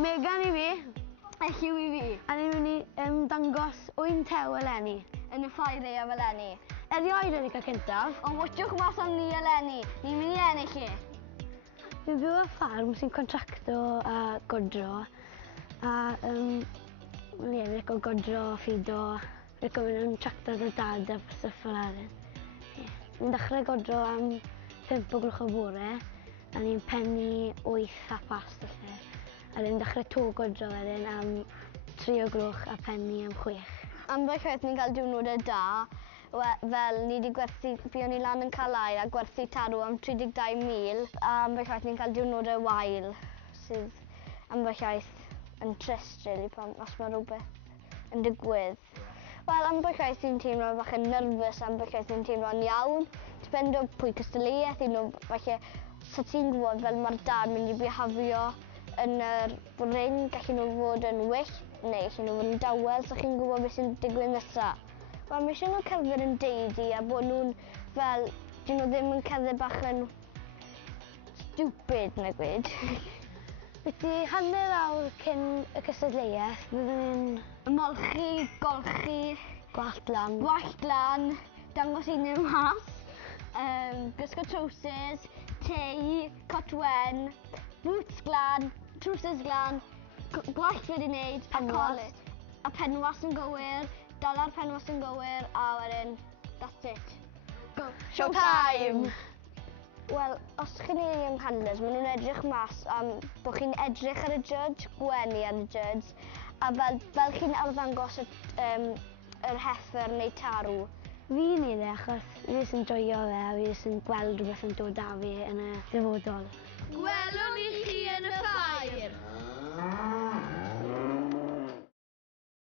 Megan I fi. Elliw I fi. A ni'n mynd i dangos wy'n tew eleni. Yn y ffarm eleni. Erioed yn ei cael cyntaf. Ond watchwch mas am ni eleni. Ni'n mynd i ennill chi. Fi'n byw ar ffarm sy'n contracto a godro. A fi'n licio godro, ffido. Fi'n gofyn yn tractor dy dad a stuff fel arall. Fi'n dechrau godro am 5 o gloch y bore. A ni'n pennu 8 a past y lle. A ni'n dechrau to godro wedyn am 3 o gloch a pennu am 6. Ambell waith ni'n cael diwrnodau da. Fel ni wedi gwerthu, buon ni lan yn cael ail a gwerthu tarw am 32,000. A ambell waith ni'n cael diwrnodau wael sydd ambell waith yn trist rili pan os mae rhywbeth yn digwydd. Wel, ambell waith ni'n teimlo bach yn nerfus, ambell waith ni'n teimlo'n iawn. Depend o pwy cystadleuaeth, falle sa ti'n gwybod fel mae'r dad mynd i bihafio yn yr ring, gallu nhw fod yn wyllt neu gallu nhw fod yn dawel, so chi'n gwybod beth sy'n digwydd nesaf. Wel, mae eisiau nhw cerdded yn deudi a bod nhw'n fel, dyn nhw ddim yn cerdded bach yn stupid na gwyd. Byti hanner awr cyn y cystadleuaeth, byddwn ni'n Ymolchi, golchi, gwallt lan. gwallt lan, dangos un yn mas, gwisgo trowsus, tei, cotwen, boots glan, trowsus glan, gwallt wedi wneud, Penwas. a penwas yn gywir, dala'r penwas yn gywir, a wedyn, that's it. Go. Showtime! Wel, os chi'n ei yng handlers, maen nhw'n edrych mas am bod chi'n edrych ar y judge, gwenu ar y judge, a fel chi'n arddangos yr heifer neu tarw. Fi'n ei achos fi sy'n joio fe a fi sy'n gweld rhywbeth yn dod â fi yn y dyfodol. Gwelwn ni